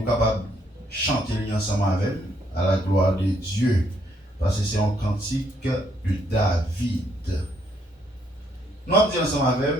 est capable de chanter ensemble avec à la gloire de Dieu. Parce que c'est un cantique de David. Nous allons dire ensemble avec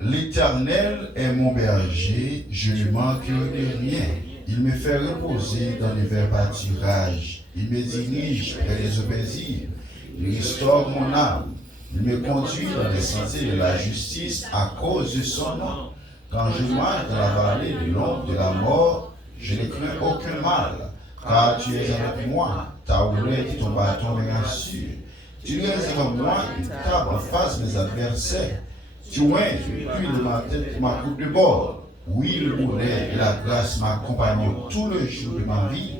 l'Éternel est mon berger, je ne manque de rien. Il me fait reposer dans les verts pâturages. Il me dirige vers les eaux paisibles. Il restaure mon âme. Il me conduit dans les sentiers de la justice à cause de son nom. Quand je marche dans la vallée de l'ombre de la mort, je ne crains aucun mal, car tu es avec moi. Ta houlette et ton bâton me rassurent. Tu réserves moi une table en face de mes adversaires. Tu oins puis de ma tête ma coupe de bord. Oui, le bonheur et la grâce m'accompagnent tout le jour de ma vie,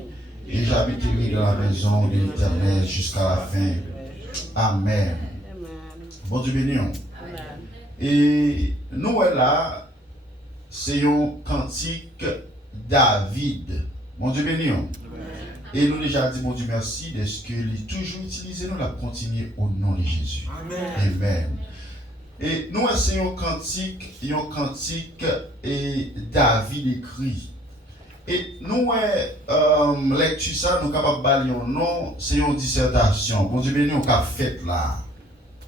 et j'habiterai dans la maison de l'Éternel jusqu'à la fin. Amen. Bon Dieu béni. Et nous là, c'est un cantique David. Bon Dieu béni. Et nous déjà dit, mon Dieu merci, de ce qu'il est toujours utilisé, nous la continuer au nom de Jésus. Amen. Amen. Et nous essayons un cantique et David écrit. Et nous, lecture ça, nous sommes capables de balayer un nom, c'est une dissertation. Bon Dieu béni, on a fait là.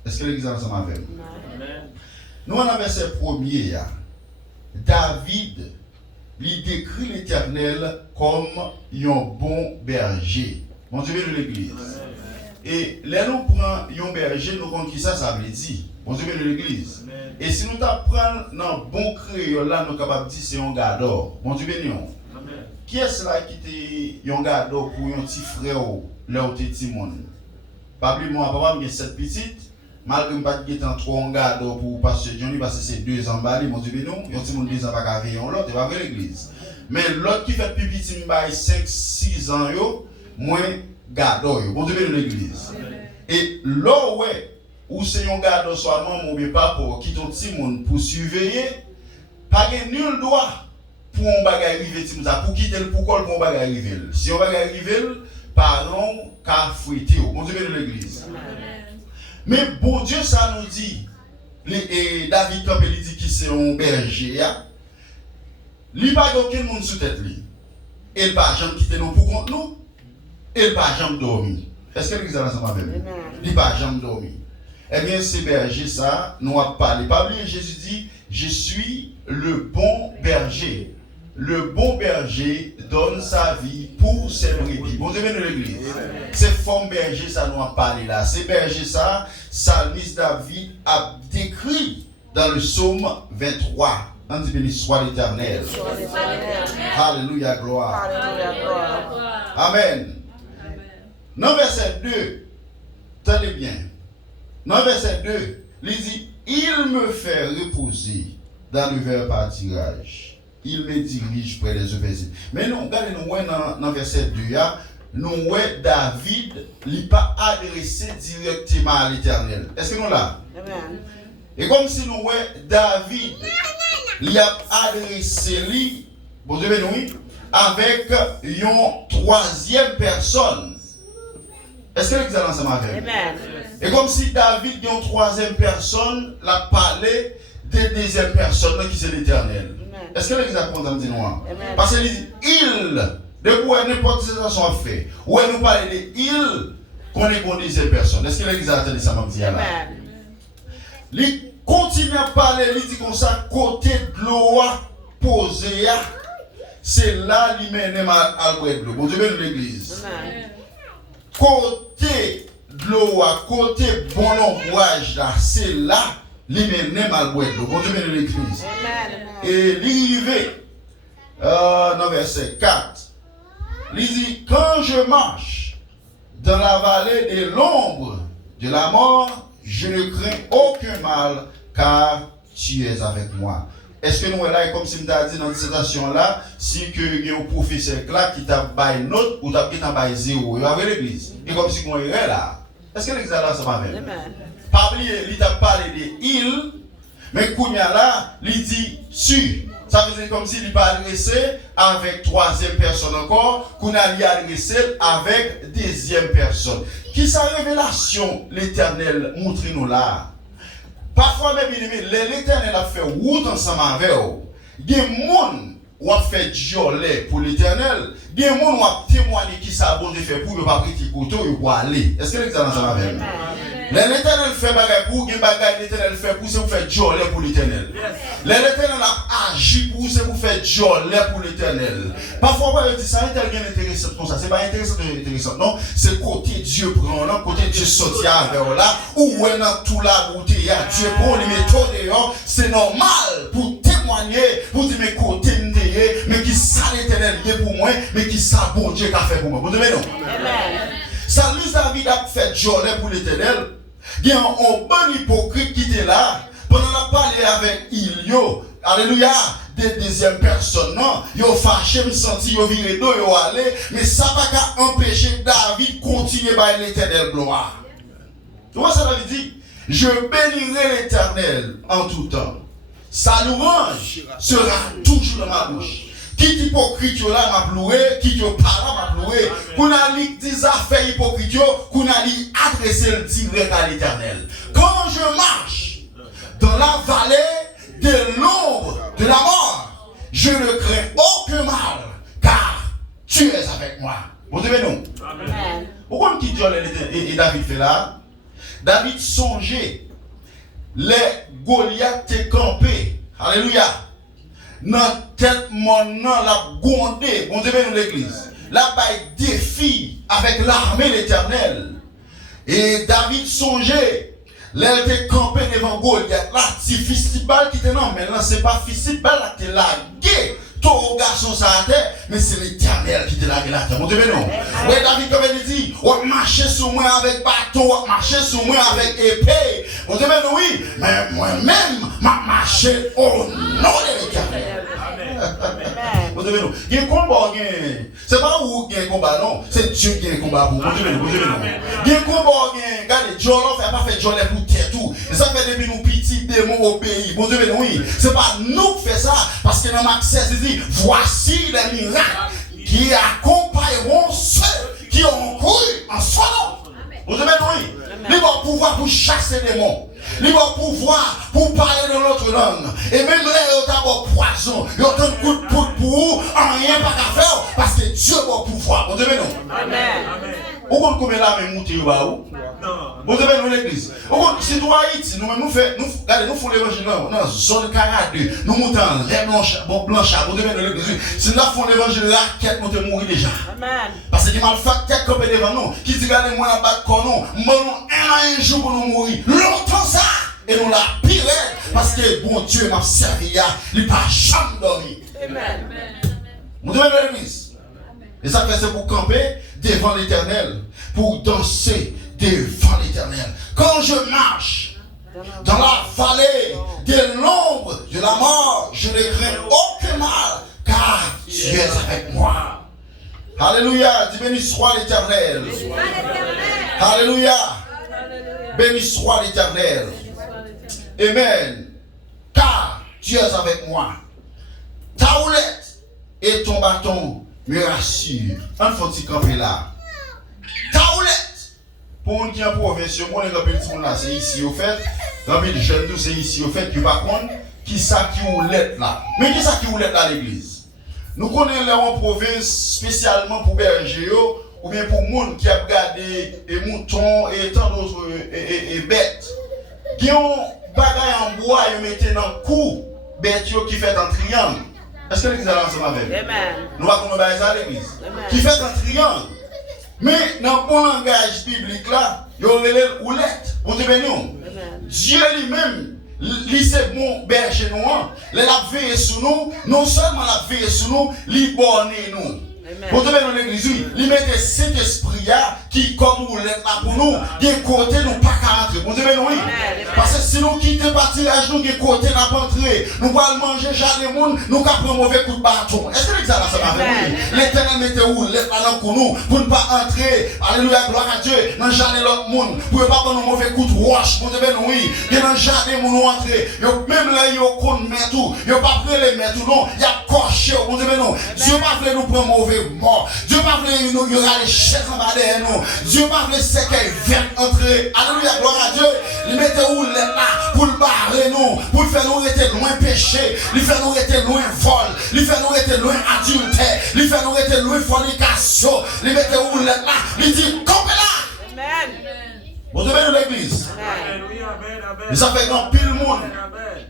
Est-ce que l'église est ensemble avec nous? Amen. Nous, on a verset premier. David, il décrit l'Éternel comme un bon berger. Bon Dieu béni l'église. Et là, nous prenons un berger, nous comprenons qui ça veut dire. Bon Dieu béni l'église. Et si nous apprenons dans bon créole, là, nous sommes capables de dire c'est un gardeur. Bon Dieu béni. Qui est-ce là qui était un gardeur pour un petit frère là où tu es petit monde? Pas moi, papa, j'ai 7 petites. Malgré que je n'ai pas trop un gardeur pour pasteur Johnny, parce que c'est 2 ans, mon Dieu béni, il y a un petit monde 2 ans pas veiller l'autre, il va vers l'église. Mais l'autre qui fait plus petit, 5-6 ans, moins gardeur. Bon Dieu béni l'église. Et là, ouais, où c'est un gardeur seulement, mon papa, qui ton petit monde pour surveiller, pas de nul droit. Pour un bagage arriver pour quitter le pourquoi pour un bagage arriver. Si on bagage arriver, parents qu'a fouetté. Bon Dieu de l'église. Mais bon Dieu ça nous dit David quand il dit qu'il c'est un berger, il pas aucun monde sous tête lui. Il pas jamais quitter nous pour contre nous. Il pas jamais dormir. Est-ce que l'église est ensemble avec nous? Il pas jamais dormir. Eh bien ces bergers ça nous a parlé. Pas oublier Jésus dit je suis le bon berger. Le bon berger donne sa vie pour ses brebis. Bon Dieu de l'église. Ces formes berger, ça nous a parlé là. Ces bergers, ça, Psalmiste David a décrit dans le psaume 23. On dit béni soit l'Éternel. Alléluia, gloire. Amen. Dans verset 2, tenez bien. Dans verset 2, il dit, il me fait reposer dans le vert pâturage. Il me dirige près des eaux paisibles. Mais nous, regardez, nous voyons dans verset 2, nous voyons David, il n'est pas adressé directement à l'Éternel. Est-ce que nous là? Et comme si nous voyons David, il a adressé lui, bon Dieu béni, avec une troisième personne. Est-ce que vous êtes ensemble avec? Et comme si David, une troisième personne, l'a parlé de deuxième personne qui c'est l'Éternel. Est-ce que l'église a compris de nous? Parce qu'il dit il, de quoi n'importe quelle situation a fait. Où elle nous parle de il, qu'on est une deuxième personne. Est-ce que l'église a entendu ça? Il continue à parler, il dit comme ça, côté de l'eau posé, c'est là qu'il mène à boire de l'eau. Bon Dieu bénisse l'église. Côté de l'eau, côté bon ombrage là, c'est là qu'il mène à boire de l'eau. Bon Dieu bénisse l'église. Et l'arrivée, dans verset 4, il dit, quand je marche dans la vallée de l'ombre de la mort, je ne crains aucun mal, car tu es avec moi. Est-ce que nous sommes là, comme si nous avons dit dans cette situation-là, si il y a un professeur là qui t'a baillé note ou t'a baillé 0, il va avec l'église. Et comme si on est là. Est-ce que l'église là, ça va avec? Pas oublier, il t'a parlé de il, mais Kounia là, il dit tu. Ça veut dire comme s'il n'est pas adressé avec troisième personne encore, qu'on a adressé avec deuxième personne. Qui sa révélation l'Éternel montre nous là? Parfois même l'Éternel a fait route ensemble avec vous. Il y a des gens ou a fait jolet pour l'éternel, des gens ont témoigné qui ça bon Dieu fait pour ne pas critiquer pour aller. Est-ce que l'exemple ça va bien? L'éternel fait bagay pour, il bagay l'éternel fait pour, c'est pour faire jolet pour l'éternel. L'éternel a agi pour, c'est pour faire jolet pour l'éternel. Parfois, on dit ça, c'est bien intéressant comme ça. C'est pas intéressant, non. C'est côté Dieu prend, non, côté Dieu sorti vers là, ou est dans tout la beauté, il y a Dieu prend les méthodes, c'est normal pour témoigner, pour dire mes côtés, mais qui ça l'éternel est pour moi, mais qui ça bon Dieu qu'a fait pour moi. Vous devez non? Ça, lui, David a fait jolet pour l'éternel. Il y a un bon hypocrite qui était là. Pendant qu'on a parlé avec Ilio, alléluia, des deuxième personnes, non, ils ont fâché, ils ont senti, ils ont viré d'eau, ils ont allé, mais ça n'a pas empêché David de continuer par l'éternel gloire. Tu vois ça, David dit? Je bénirai l'éternel en tout temps. Sa louange sera toujours dans ma bouche. Qui hypocrite là m'a pleuré, qui te parle m'a pleuré. Qu'on a dit des affaires hypocrites, qu'on a dit adresser le direct à l'éternel. Quand je marche dans la vallée de l'ombre de la mort, je ne crains aucun mal, car tu es avec moi. Vous devez nous. Amen. Pourquoi qui et David fait là? David songeait les Goliath t'es campé. Alléluia. Dans tête mon nom la gondé. Bon Dieu nous l'église. Là bas défi avec l'armée l'éternel. Et David songeait là était campé devant Goliath. Là c'est festival qui était non mais là c'est pas festival là qui est là gué. Ton garçon ça à terre, mais c'est l'éternel qui te l'a la terre. Mon Dieu, non. Oui, David, comme il dit, on marche sur moi avec bâton, on marche sur moi avec épée. Mon Dieu, oui, mais moi-même, m'a marché au nom de l'éternel. Mon Dieu, non. Il y a un combat, c'est pas où il y a un combat, non. C'est Dieu qui a un combat pour vous. Mon Dieu, non. Il y a un combat, regardez, Dieu n'a pas fait Dieu pour terre tout. Et ça fait depuis nous petits démons au pays. Mon Dieu, oui. C'est pas nous qui faisons ça, parce que dans Max 16, il dit, voici les miracles qui accompagneront ceux qui ont cru en son nom. Vous avez oui. Il va pouvoir pour chasser les démons. Il va pouvoir pour parler dans l'autre langue. Et même là, il y a un poison. Il y a un coup de poudre pour vous. Rien pas qu'à faire parce que Dieu va pouvoir. Vous avez non? Amen. Où on commet là, mais monter où? Vous avez nous l'église. Si nous Haïti, nous faisons l'évangile dans la zone 42. Nous montons les blanchard. Vous avez nous l'église. Si nous faisons l'évangile là, quête nous te mourir déjà. Amen. Parce que mal fait quête comme devant nous. Qui dit regardez moi là bas comme nous. Nous un jour pour nous mourir. Longtemps ça. Et nous la pire. Parce que bon Dieu m'a servi. Il n'a pas jamais dormi. Amen. Vous avez nous l'église. Et ça fait c'est pour camper devant l'éternel. Pour danser devant l'éternel. Quand je marche dans la vallée de l'ombre de la mort, je ne crains aucun mal, car tu es avec moi. Alléluia. Dis béni soit l'éternel. Alléluia. Béni soit l'éternel. Amen. Car tu es avec moi. Ta houlette et ton bâton me rassurent. Un faut-il camper là. Ta houlette. Pour nous qui en province, moi, les gens là, c'est ici au fait. Les jeunes, c'est ici au fait. Puis par contre, qui ça qui houlette là? Mais qui ça qui houlette dans l'église? Nous connaissons là en province spécialement pour berger ou bien pour monde qui a gardé et moutons et tant d'autres et bêtes. Qui ont bagaille en bois et mettez dans le cou bêtes qui fait un triangle. Est-ce que l'église est ensemble avec nous? Nous va connaître ça à l'église. Qui fait un triangle. Mais dans le bon langage biblique là, il y a une houlette. Vous devez nous. Dieu lui-même, lui c'est bon berger nous. Il a veillé sur nous. Non seulement il a veillé sur nous, il borne nous. Vous devez dans l'église, il mettait cet esprit qui, comme vous l'êtes là pour nous, des côtés nous pas qu'à entrer. Vous devez nous, oui. Parce que si nous quittons partirage, nous des côtés n'a pas entré. Nous allons manger jamais des monde, nous allons prendre un mauvais coup de bâton. Est-ce que l'examen ça va venir? L'éternel mettait où l'être là pour nous, pour ne pas entrer. Alléluia, gloire à Dieu. Dans jamais l'autre monde, pour ne pas prendre un mauvais coup de roche. Vous devez nous, oui. Et dans jamais nous entrer. Même là, il y a un con de mettre tout. Il n'y a pas pris les mettre tout, non. Il y a coché. Vous devez nous. Dieu pas voulu nous prendre un mauvais mort. Dieu pas voulu nous, il y aura les chaises en bas derrière nous. Dieu pas voulu c'est qu'elle vienne entrer. Alléluia, gloire à Dieu. Il mettait où là pour le barrer nous, pour faire nous être loin péché, il fait nous être loin vol, il fait nous être loin adultère, il fait nous être loin fornication. Il mettait où là, il dit, comptez là. Amen. Vous devez nous l'église. Mais ça fait grand pile monde.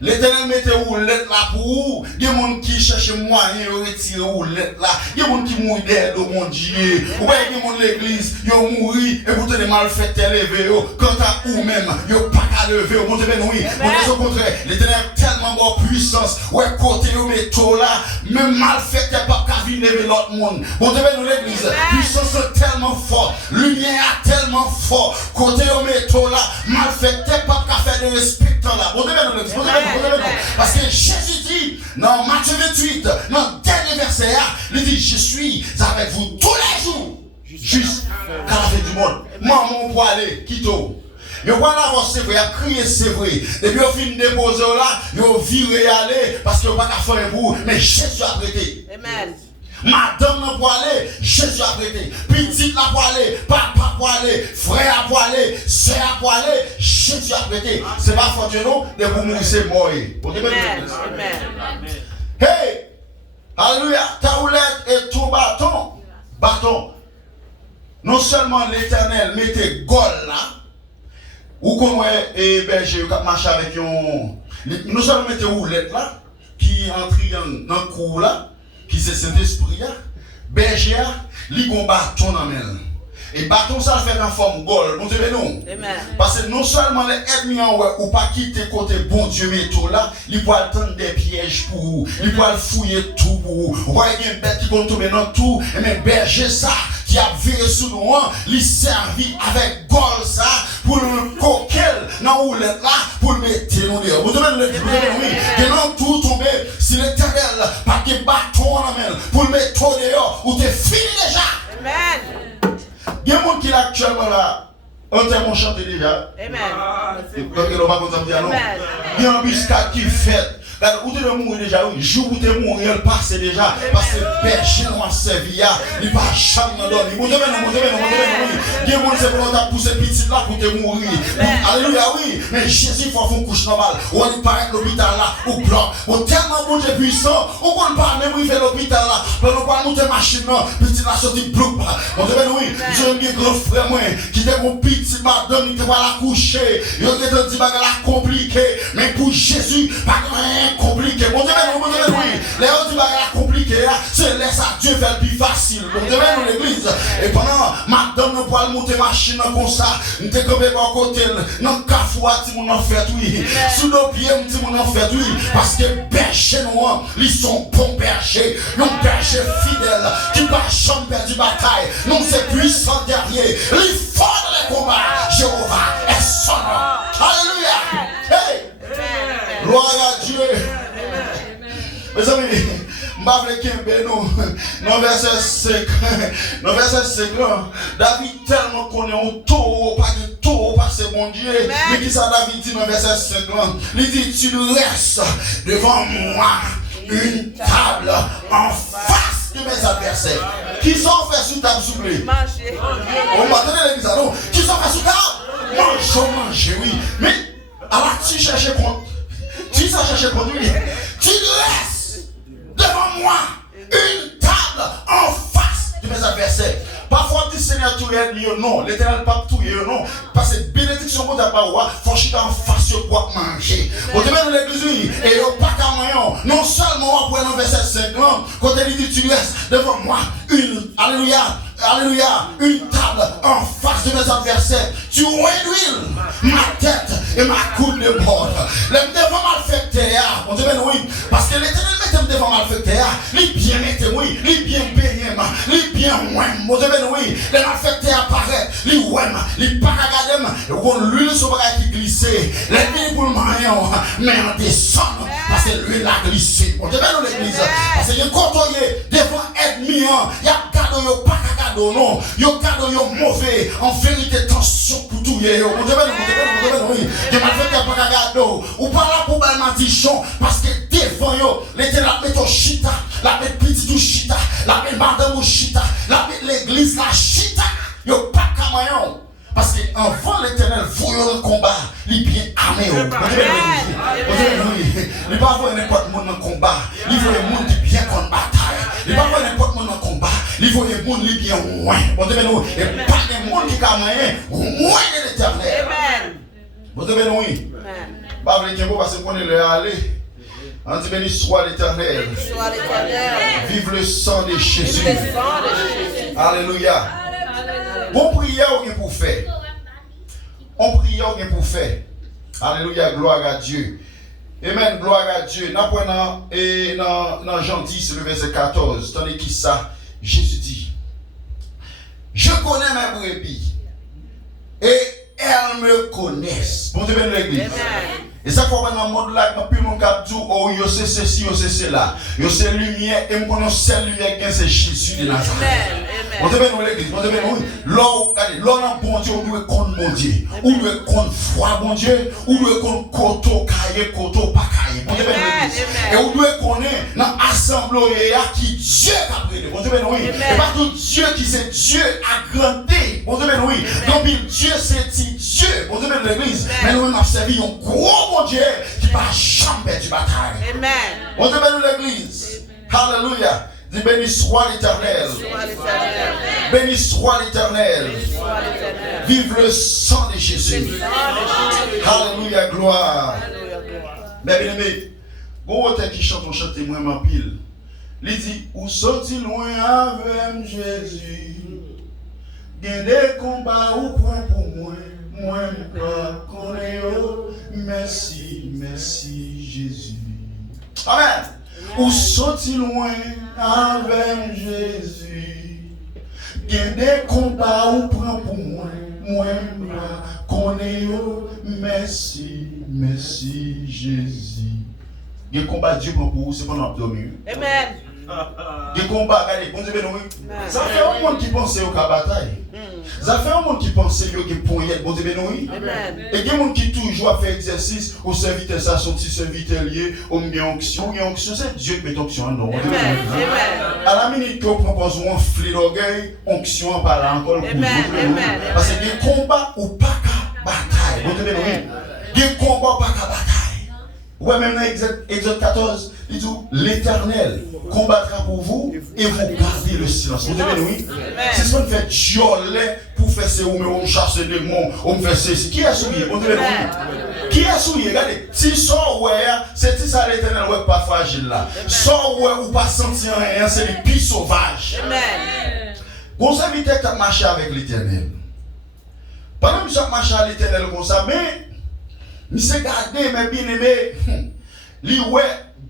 L'Éternel mettait où l'être là pour vous. Il y a des gens qui cherchent moyen de retirer où l'être là. Il y a des gens qui mourent d'aide au mon Dieu. Ou bien il y a des gens de l'église, ils ont mouru et vous tenez mal fait lever. Quant à vous-même, ils n'ont pas qu'à lever. Vous devez nous, oui. Au contraire, l'Éternel a tellement de puissance. Ouais, côté au métaux là, même mal fait, il n'y a pas qu'à venir lever l'autre monde. Vous devez nous l'église. Puissance est tellement forte. Lumière tellement fort. Côté au métaux là, mal fait, il n'y a pas qu'à faire de respect là. Vous devez nous l'église. Parce que Jésus dit dans Matthieu 28, dans le dernier verset, il dit je suis avec vous tous les jours jusqu'à la fin du monde. Maman pour aller, quitte-vous. Yo voilà c'est vrai, il a crié c'est vrai. Depuis au fin de déposer là, yo viré aller parce que yo pas qu'à faire pour mais Jésus a prêté. Amen. Madame n'a pas aller, Jésus a prêté. Petite n'a pas aller, papa pour aller, frère pour aller, soeur pour aller, Jésus a prêté. C'est pas faute non, de vous mourir c'est mort. Amen. Hey, alléluia, ta houlette et ton bâton. Non seulement l'Éternel mettait Gol là, ou qu'on est berger, qui marche avec un. Non seulement mettait houlette là, qui entre dans le cou là. Qui c'est Saint-Esprit, berger, li gon bâton dans main. Et bâton ça fait en forme gol, bon Dieu non. Parce que non seulement les ennemis ou pas quitter côté bon Dieu mais tout là, il peut attendre des pièges pour vous, il peut fouiller tout pour vous. Vous voyez une bête qui vont tomber dans tout, et même berger ça qui a viré sous nous, il servi avec gol ça pour le coquel dans houlette là pour le mettre nous dire. Vous devez le dire oui, que non tout tomber si l'Éternel pas de bâton en main pour le mettre dehors ou te fini déjà. Amen. Il y a des gens qui sont actuellement là, on t'a chanté déjà. Amen. Il y a un embuscade qui fait. Où tu es mourir déjà, oui, jour où tu es mourir, il passe déjà. Parce que berger nous a servi, il va jamais nous donner. Vous devez nous, il y a des gens qui sont poussé petit là pour te mourir. Alléluia, oui, mais Jésus, il faut faire une couche normale. On est pas à l'hôpital là, ou bloc. On tellement bon Dieu puissant, on ne peut pas même arriver à l'hôpital là. On ne peut pas monter machine là, petit là, sorti bloc. Vous devez nous, oui, j'ai un grand frère, moi, qui était mon petit madame, il était pas la coucher. Il était dit, bagarre compliqué. Mais pour Jésus, pas compliqué. Mon Dieu, oui. Les autres bagages compliqués, c'est laisse à Dieu faire le plus facile. Mon Dieu, dans l'église. Et pendant, madame, nous pouvons monter machine comme ça. Nous te campé à côté. Dans le cafouat, si nous en fait, oui. Sous nos pieds, si nous en fait, oui. Parce que berger, nous, ils sont bons bergers. Nous, bergers fidèles, qui pas jamais perdu bataille. Nous, c'est puissant guerrier. Les forts dans les combats. Jéhovah est son nom. Alléluia. Hey. Gloire à Dieu. Mes amis, dans verset 5, David tellement connaît un taureau, pas de taureau, parce que mon Dieu. Mais qui ça David dit dans verset 5, il dit, tu laisses devant moi une table en face de mes adversaires. Qui sont fait sous table, s'il vous plaît? On m'attendait l'église, non? Qui sont fait sous table? Manger, oui. Mais, alors tu cherches contre. Tu sais chercher contre lui. Tu laisses devant moi une table en face de mes adversaires. Parfois, tu Seigneur, tu es non. L'Éternel pas tout non. Parce que bénédiction pour ta parole, faut chuter en face pour manger. Vous devez dans l'église, et il n'y a pas qu'à moyen. Non seulement pour un verset 5 ans, quand il dit tu laisses devant moi une, alléluia, une table en face de mes adversaires. Tu réduis ma tête et ma coupe de bord. Le devant malfecté, on devait oui. Parce que l'Éternel mettait devant malfecté, il bien mettait oui, il bien payé, il bien ouem. On devait oui, les malfectés apparaissent, il ouem, il pas regarder, on l'huile sur le qui glissait. Les billes pour le maillon, mais en descend parce que l'huile a glissé. On devait nous l'église. Parce que les côtoyés devant ennemi, il y a cadeau, il n'y a pas cadeau, non. Il y a cadeau, il y a mauvais. En vérité, tension pour tout. On devait nous, oui. Les malfectés n'ont pas cadeau. Ou pas là pour le matichon, parce que devant eux, l'Éternel met au chita, la met petit du chita, la met madame ou chita, la met l'église la chita. Yo pas camaillon. Parce qu'enfant l'éternel, vous le combat, il est bien armé. Il ne va pas voir n'importe qui dans le combat. Il faut les gens qui bien contre la bataille. Il ne va pas voir n'importe qui dans le combat. Il faut les gens qui bien loin. Et pas les gens qui camaillent, loin de l'éternel. Vous devez nous. Pas avec vous parce qu'on est là aller. On dit béni soit l'éternel. Vive le sang de Jésus. Alléluia. Bon prière ou pour faire. On prie ou pour faire. Alléluia, gloire à Dieu. Amen, gloire à Dieu. Nous prenons dans Jean 10, le verset 14. Tandis qui ça, Jésus dit, je connais mes brebis et elles me connaissent. Bon Dieu bénisse l'église. Et ça faut dans le monde là, quand plus mon cap dit, oh, yo c'est ceci, yo c'est cela. Yo c'est lumière, et mon seule lumière qui c'est Jésus de Nazareth. On te met dans l'église, on te met dans l'or, l'or bon Dieu, on doit compte mon Dieu. On doit compte foi, bon Dieu. On doit compte koto, kaye, koto, pas kaye. On te met dans l'église. Et on doit connaître dans l'assemblée qui Dieu a pris. On te met dans l'église. Et pas tout Dieu qui c'est Dieu agrandé. On te met dans l'église. Donc Dieu c'est Dieu. On te met dans l'église. Mais nous avons servi un gros bon Dieu qui va jamais du bataille. On te met dans l'église. Alléluia. Dis béni soit l'Éternel. Béni soit l'Éternel. Vive le sang de Jésus. Alléluia, gloire. Mais bien aimé, bon qui chante, on chante moins en pile. Il dit, où sorti loin avec Jésus. Gain des combats ou point pour moi. Moi, pas connaître. Merci, merci Jésus. Amen. Ou sorti loin avec Jésus. Gain des combats ou prend pour moi. Moi, connais merci, merci Jésus. Gain combat Dieu prend pour vous, c'est pas notre abdomen. Amen. Des combats, regardez, bon Dieu, ça fait un monde qui pense au cas bataille. Ça fait un monde qui pense au cas pour y être, bon Dieu, et des gens qui toujours fait exercice au serviteur, ça sont petits serviteurs liés, au milieu onction. Onction, c'est Dieu qui met onction, non? À la minute qu'on propose un flé d'orgueil, onction par là encore. Parce que des combats ou pas qu'à bataille, bon Dieu, des combats pas qu'à bataille. Ouais, même dans Exode 14, il dit l'Éternel combattra pour vous et vous gardez le silence. Vous devez oui? C'est ce qu'on fait jolé pour faire ce ou me chasser des démons, on me fait ceci. Qui a souillé? Vous devez oui? Qui a souillé? Regardez, si son ouais, c'est ça l'Éternel ouais pas fragile là. Son ouais ou pas sentir rien, c'est les pis sauvages. Vous invitez à marcher avec l'Éternel. Pendant que vous marchez avec l'Éternel comme ça, mais monsieur gardé, mes bien-aimés, li ouais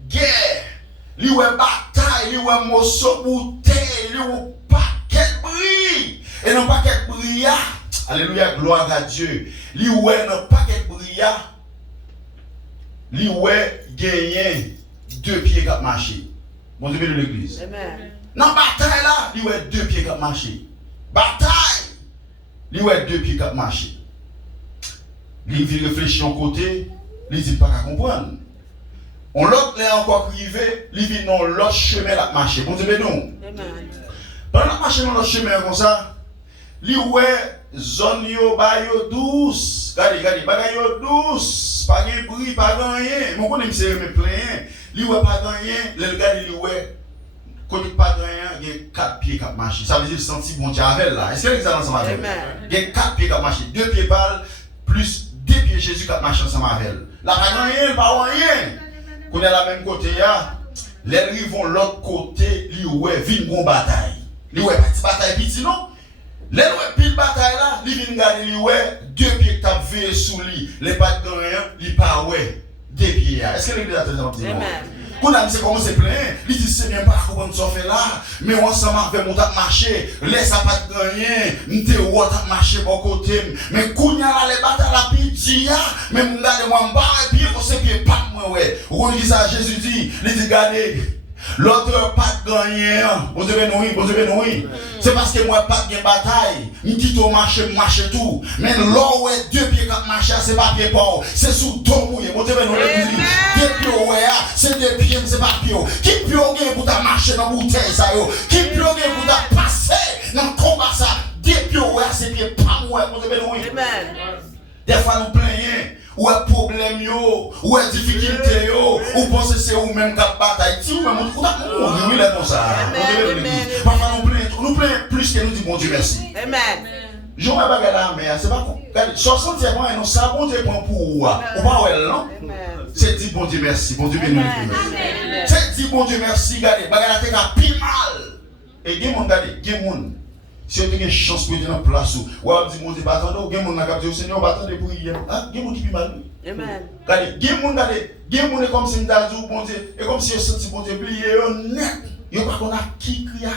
guerre, li ouais bataille, li ouais morceau bouteille, li ouais paquet bruit. Et non paquet bruit, alléluia, gloire à Dieu. Li ouais non paquet bruit, li ouais gagner 2 pieds qui marcher. Bon Dieu de l'église. Amen. Dans bataille là, li ouais 2 pieds qui marcher. Bataille, li ouais 2 pieds qui marcher. Il réfléchit en côté, il dit pas qu'à comprendre. On l'autre est encore privé, il dit non, l'autre chemin là marcher. Bon Dieu non. Pendant la marche dans l'autre chemin comme ça, il ouais zone yo ba yo douce. Regardez, bagay yo douce, pas de bruit, pas rien. Mon connaît c'est me plein. Il ouais pas rien, le gars il ouais côté pas rien, il y a 4 pieds qui marcher. Ça veut dire sentir bon Dieu avec là. Est-ce que ça ensemble avec? Il y a 4 pieds qui marcher, 2 pieds parlent plus 2 pieds Jésus qui marche ensemble avec elle. Là, pas rien. Qu'on est la même côté, les rives vont l'autre côté, li ouais, vin bon bataille. Li ouais, petite bataille petit non? Les ouais, pile bataille là, li vin garder li ouais, 2 pieds qui tapent veillé sous lui, les pas de rien, li pas ouais, 2 pieds. Est-ce que l'église a entendu? Quand on a commencé plein, il dit c'est bien pas comment ça fait là, mais ensemble avec mon tap marcher, laisse pas de rien, m'te ou tap marcher bon côté, mais quand y a les batailles la pitié, même m'gade moi m'ba et puis on sait pied pas moi ouais. On dit ça Jésus dit, il dit regardez, L'autre pas gagné. Bon Dieu béni, bon Dieu béni. C'est parce que moi pas de bataille. Je quitte au marché, marche tout. Mais là où est deux pieds quand marche, c'est pas pied pas. C'est sous dos mouillé. Bon Dieu béni, deux pieds ouais, c'est deux pieds, c'est pas pied. Qui peut gagner pour ta marcher dans bouteille ça yo? Qui peut gagner pour ta passer dans combat ça? Deux pieds ouais, c'est pied pas ouais. Bon Dieu béni. Amen. Des fois nous plaignons. Ou un problème yo, ou une difficulté yo, ou pensez c'est ou même qu'à bataille, si ou même ou oui là comme ça. Parfois nous plaignons plus que nous disons bon Dieu merci. Amen. Je vais bagarre la mer, c'est pas 60e mois et non ça bon Dieu prend pour ou pas ouais non. C'est dit bon Dieu merci, bon Dieu béni. C'est dit bon Dieu merci, regardez, bagarre la tête a pile mal. Et gen moun regardez, gen moun si vous avez une chance pour être dans la place où vous avez dit, mon Dieu, attendez, vous avez un qui dit, Seigneur, attendez pour hier. Vous avez un qui mal. Amen. Regardez, vous avez comme si vous avez dit, bon Dieu, et comme si vous avez senti, bon Dieu, plié, net. Vous n'avez pas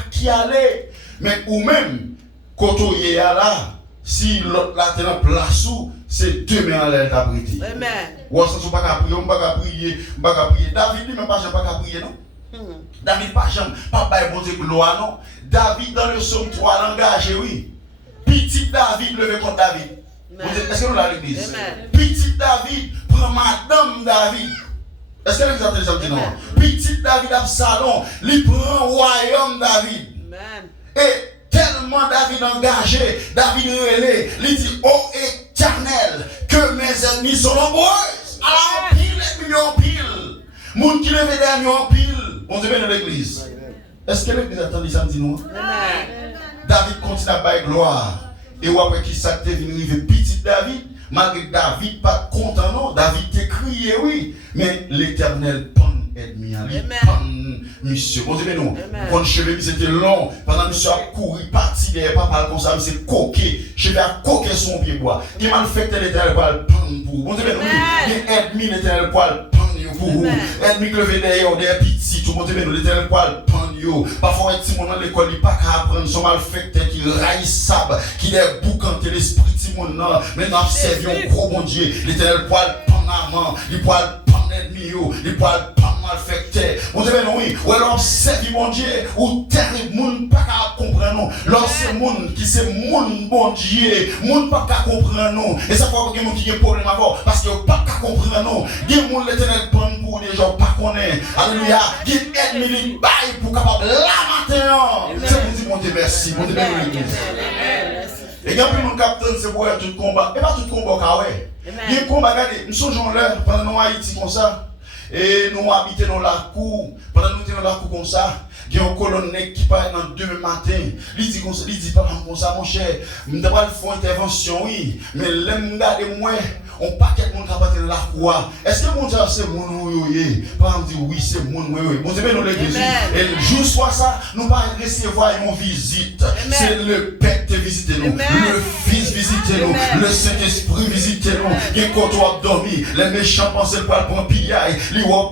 qui allait. Mais ou même, quand vous êtes là, si l'autre là est dans la place où, c'est deux mains à l'air d'abriter. Amen. Ou ne pouvez pas prier, on ne peut pas prier. David, lui, même pas prier, non? David, pas jamais, pas bon Dieu, gloire, non? David dans le psaume 3 l'engagé, oui. Petit David levé contre David. Est-ce que nous l'avons l'église? Petit David prend madame David. Est-ce que vous avez dit non? Petit David Absalom, il prend royaume David. Et tellement David engagé, David relé, il dit, oh éternel, que mes ennemis sont nombreux. Alors en pile, et puis en pile. Moun qui levé derrière en pile. On se met dans l'église. Est-ce que l'église attend samedi non? David continue à bailler gloire. Et après qui s'est venu arriver petit David, malgré David pas content non, David t'a crié oui, mais l'Éternel pan ennemi, monsieur. On dit mais non, quand cheveux c'était long, pendant monsieur a couru parti derrière papa comme ça, c'est coqué, cheveux a coqué son pied bois. Qui mal fait l'Éternel poil pan pour. On dit mais non, il ennemi l'Éternel poil pan pour vous. Ennemi levé derrière des petits, tout le monde dit mais non, l'Éternel poil pan yo. Parfois un petit monde dans l'école il pas qu'à apprendre son malfaiteur qui raïssable, qui est boucanté l'esprit petit monde là. Maintenant observons gros bon Dieu, l'Éternel poil pan amant, il poil pan ennemi yo, il poil pan malfecté. Mon Dieu, oui, ou alors observe mon Dieu, ou terrible, moun pas qu'à comprendre non. Lorsque moun qui c'est moun bon Dieu, moun pas qu'à comprendre non. Et ça fait que moun qui a un problème avant, parce que pas qu'à comprendre non. Gen moun l'Éternel prend pour des gens pas connaît. Alléluia. Gen ennemi li bail pour capable la matin. C'est pour dire mon Dieu merci, mon Dieu merci. Et quand plus mon capitaine c'est pour tout combat, et pas tout combat car ouais. Il y a un combat, regardez, nous sommes là pendant nous Haïti comme ça. Et nous habitons dans la cour, pendant nous sommes dans la cour comme ça, il y a un colonel qui parle dans 2 matin. Il dit comme ça, comme ça, mon cher, nous devons faire une intervention, oui, mais l'aime garder moi, on pas quelqu'un qui va dans la cour. Est-ce que mon Dieu c'est mon oui, par exemple, oui, c'est mon oui, bon, c'est bien dans l'église. Et le jour soit ça, nous pas recevoir une visite. C'est le Père qui visite nous, le Fils visite nous, le Saint-Esprit visite nous. Et quand on a dormi, les méchants pensaient pas pour un pillaille.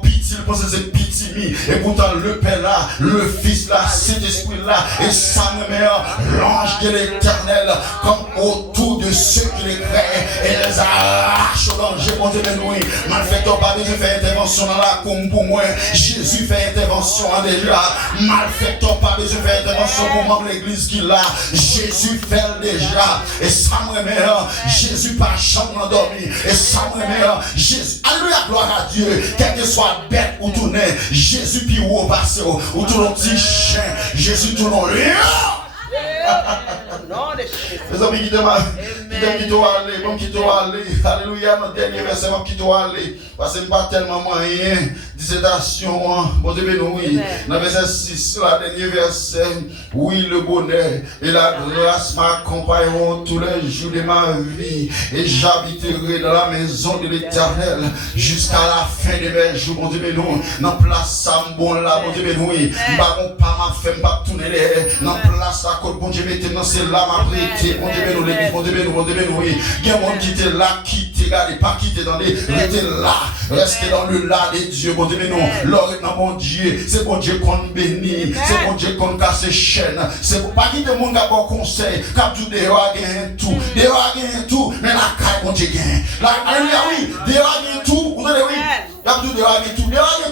Pitié, il pense que c'est pitié. Et pourtant, le Père là, le Fils là, Saint-Esprit là, et sa mère, l'ange de l'Éternel, comme autour de ceux qui les créent, et les arrache au danger. Mon Dieu, nous, malfaiteur, pas besoin de faire intervention dans la cour pour moi. Jésus fait intervention déjà. Malfaiteur, pas besoin de faire intervention pour moi, l'église qui l'a. Jésus fait déjà. Et sa mère, Jésus pas chambre endormi. Et sa mère, Jésus. Alléluia, gloire à Dieu. Quel que soit bête ou tourné, Jésus puis ou passé ou tout le petit chien, Jésus tout le les amis qui t'aiment aller, bon qui t'ont aller, alléluia, notre dernier verset, bon qui t'ont aller, parce que pas tellement moyen, dissertation, bon Dieu, oui, dans le verset 6, le dernier verset, oui, le bonheur et la grâce m'accompagneront tous les jours de ma vie, et j'habiterai dans la maison de l'Éternel jusqu'à la fin de mes jours, bon Dieu, nous, dans place ça, bon là, bon Dieu, oui, pas ma femme, pas tourner dans place à côté, bon Dieu, maintenant c'est là ma prêté, mon Dieu, nous l'église, mon Dieu, oui. Il y a un monde qui était là, qui était gardé, pas qui était dans les, restez là, restez dans le là des dieux, mon Dieu, non, l'or est dans mon Dieu, c'est bon Dieu qu'on bénit, c'est bon Dieu qu'on casse ses chaînes, c'est pas qui te monde qui a bon conseil, quand tout dehors gagne tout, mais la caille, mon Dieu, gagne. Alléluia, oui, dehors gagne tout, vous entendez, oui, quand tout dehors gagne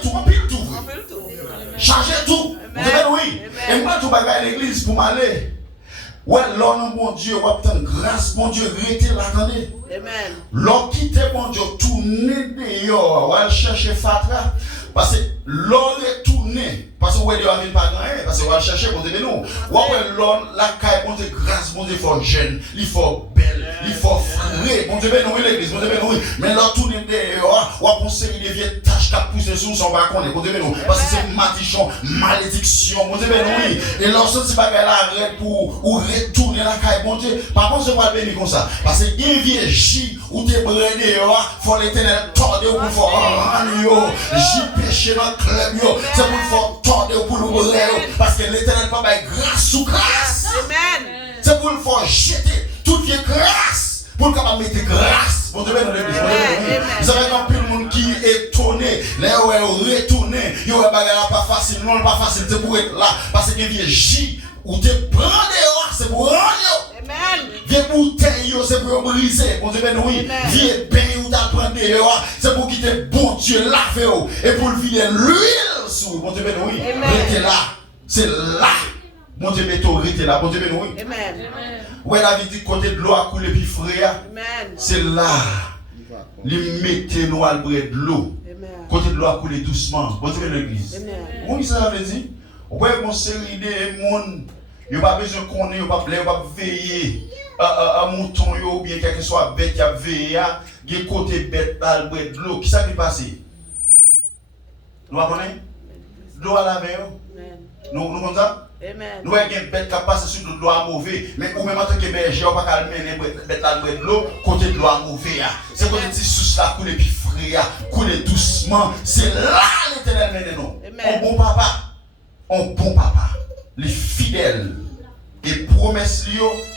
tout, on pile tout. Changer tout. Bon Dieu, oui. Et moi, je vais à l'église pour m'aller. Ouais, l'homme, bon Dieu, on va obtenir grâce, bon Dieu, rester là, attendez. Amen. L'homme quitte, bon Dieu, tourner dehors, on va chercher Fatra. Parce que l'homme est tourné. Parce que vous ne venez pas gagner. Parce que vous allez chercher, bon Dieu, nous. L'homme, la caille, bon Dieu, grâce, bon Dieu, il faut jeune, il faut belle, il faut frais. Bon Dieu, nous, l'église, bon Dieu, nous. Mais l'homme tourne dehors, on va conseiller des vieilles tâches qui poussent sur son balcon. Bon Dieu, nous. Parce que c'est matichon, malédiction, bon Dieu, nous. Et lorsque c'est pas qu'elle arrête pour retourner la caille, bon Dieu. Par contre, je vais bénir comme ça. Parce que une vieille J où tu es brûlé dehors, il faut l'éternel tordre pour faire rendre. J péché dans le club, c'est pour faire tordre pour le brûler. Parce que l'éternel pas grâce sous grâce. Amen. C'est pour le faire jeter toute vieille grâce. Pour qu'on mettre grâce. Bon Dieu, dans l'église. Vous avez un peu de monde qui est étonné. Là où elle est retournée. Il y a pas facile. Non, pas facile. C'est pour être là. Parce que vieille J où tu prends dehors, c'est pour rendre. Amen. Vieux bouteille, c'est pour briser. Bon Dieu, oui. Vieux bain où tu prends dehors, c'est pour quitter bon Dieu laver. Et pour le vider l'huile sur. Bon Dieu, oui. Restez là. C'est là. Bon Dieu, restez là. Bon Dieu, oui. Amen. Ouais, la vie dit côté de l'eau a coulé puis frère. Amen. C'est là. Les mettez nous à l'abri de l'eau. Côté de l'eau a coulé doucement. Bon Dieu, l'église. Amen. Vous ça veut dire? Ouais, mon série de monde. Il n'y a pas besoin qu'on ait, il n'y a pas veiller à mouton ou bien quelque soit bête qui a veillé, il y a côté bête dans le de l'eau. Qui ça qui passe? Nous connaissons? L'eau à la veille. Nous comme ça? Nous avons une bête qui passe sur l'eau à mauvais, mais ou même en tant que berger, on ne peut pas mener bête dans le de l'eau, côté de l'eau à mauvais. C'est côté de sous là, couler puis frais, couler doucement. C'est là l'éternel mène nous. Un bon papa, les fidèles, les promesses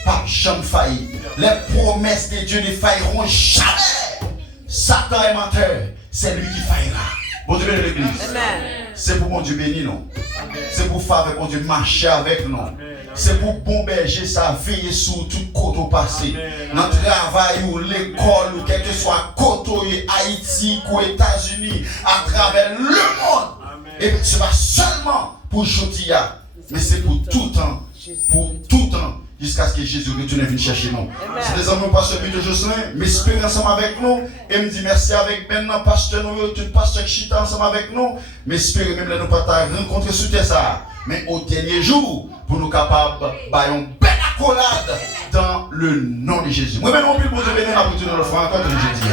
pas jamais faillir. Les promesses de Dieu ne failliront jamais. Satan est menteur, c'est lui qui faillira. Bon Dieu bénit l'église. C'est pour bon Dieu bénir nous. C'est pour faire avec bon Dieu marcher avec nous. C'est pour bon berger ça veiller sur tout côté au passé. Dans le travail ou l'école ou quel que soit côté Haïti ou États-Unis, à travers le monde. Et ce n'est pas seulement pour Jodia, mais c'est pour tout temps. Pour tout temps. Jusqu'à ce que Jésus retourne venir chercher nous. C'est des hommes, pasteur de Jocelyn, m'espère ensemble avec nous. Et me dit merci avec Ben, pasteur, nous, tout pasteur qui chita ensemble avec nous. M'espère même là, nous pas rencontrer sous ça. Mais au dernier jour, pour nous capables de une belle accolade dans le nom de Jésus. Moi, même on peut vous bénir la boutique de l'offre encore, comme je dis.